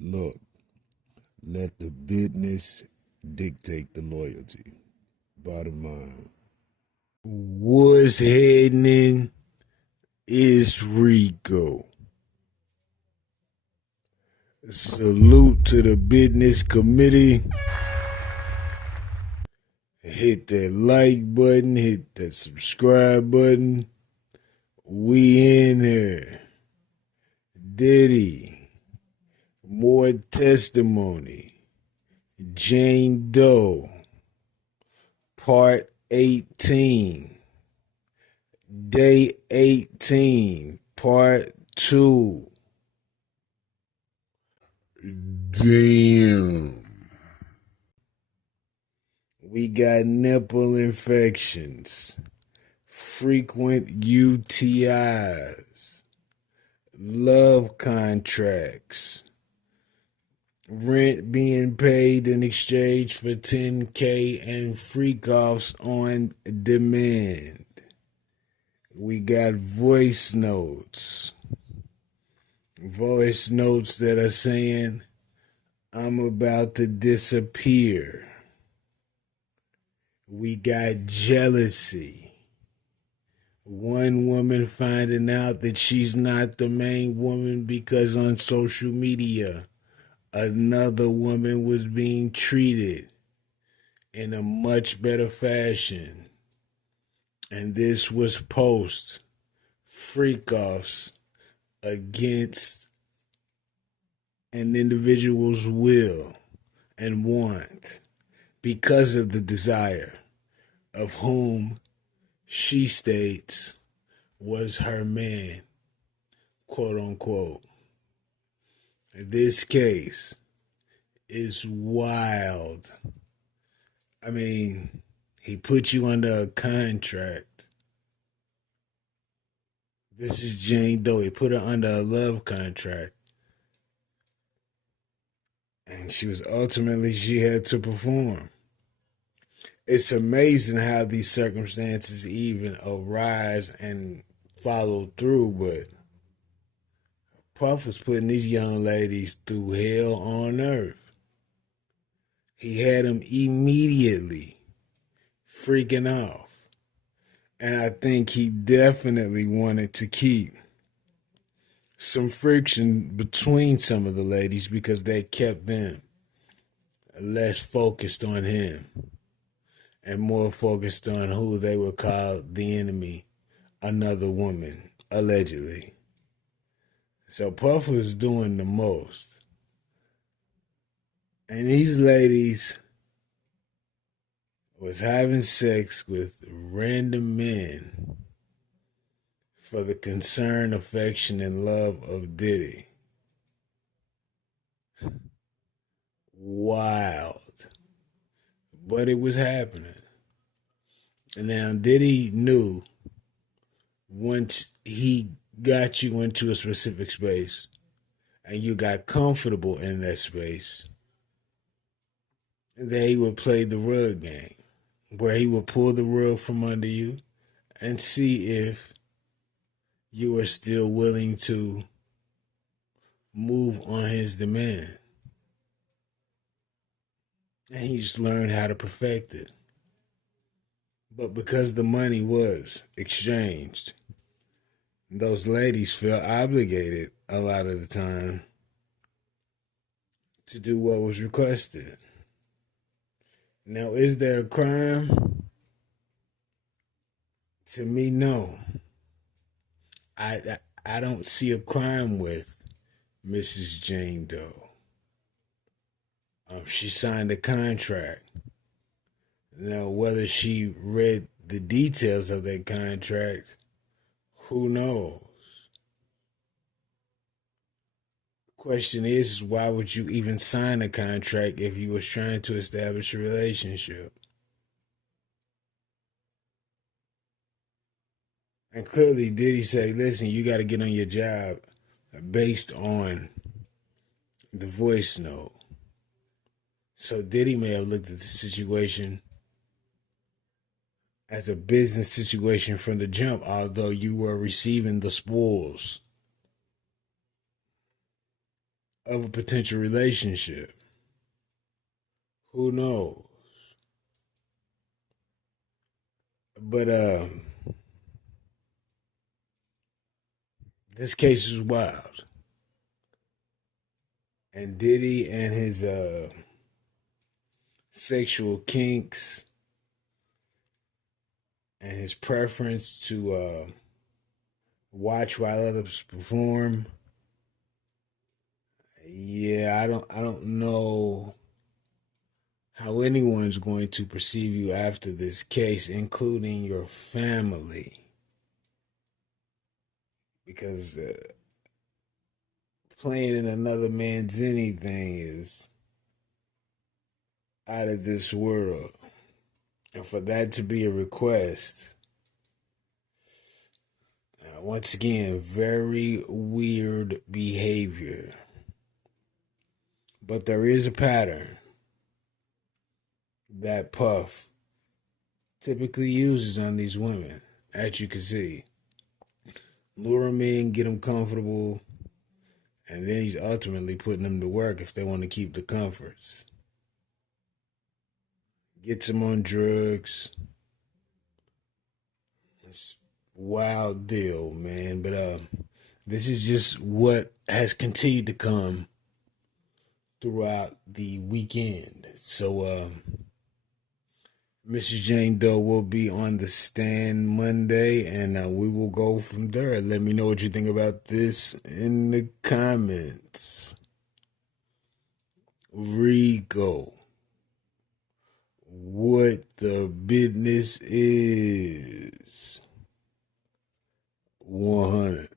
Look, let the business dictate the loyalty. Bottom line. What's happening is Rico. Salute to the business committee. Hit that like button, hit that subscribe button. We in here. Diddy. More testimony. Jane Doe. Part 18. Day 18. Part 2. Damn. We got nipple infections, frequent UTIs, love contracts, rent being paid in exchange for 10K, and freak offs on demand. We got voice notes that are saying, I'm about to disappear. We got jealousy. One woman finding out that she's not the main woman because on social media, another woman was being treated in a much better fashion. And this was post freak offs against an individual's will and want because of the desire of whom she states was her man, quote unquote. This case is wild. I mean, he put you under a contract. This is Jane Doe. He put her under a love contract. And she had to perform. It's amazing how these circumstances even arise and follow through, but Puff was putting these young ladies through hell on earth. He had them immediately freaking off. And I think he definitely wanted to keep some friction between some of the ladies because they kept them less focused on him and more focused on who they would call the enemy, another woman, allegedly. So Puff was doing the most. And these ladies was having sex with random men for the concern, affection, and love of Diddy. Wild. But it was happening. And now Diddy knew once he got you into a specific space and you got comfortable in that space, that he would play the rug game, where he would pull the rug from under you and see if you are still willing to move on his demand. And he just learned how to perfect it. But because the money was exchanged, those ladies felt obligated a lot of the time to do what was requested. Now, is there a crime? To me, no. I don't see a crime with Mrs. Jane Doe. She signed a contract. Now, whether she read the details of that contract, who knows? Question is, why would you even sign a contract if you was trying to establish a relationship? And clearly, Diddy say, listen, you got to get on your job based on the voice note. So Diddy may have looked at the situation as a business situation from the jump, although you were receiving the spoils of a potential relationship. Who knows? But this case is wild. And Diddy and his sexual kinks and his preference to watch while others perform. Yeah, I don't know how anyone's going to perceive you after this case, including your family, because playing in another man's anything is out of this world. And for that to be a request, once again, very weird behavior. But there is a pattern that Puff typically uses on these women, as you can see. Lure them in, get them comfortable, and then he's ultimately putting them to work if they want to keep the comforts. Gets them on drugs. It's a wild deal, man. But this is just what has continued to come throughout the weekend. So Mrs. Jane Doe will be on the stand Monday, and we will go from there. Let me know what you think about this in the comments. Rico, what the business is. 100.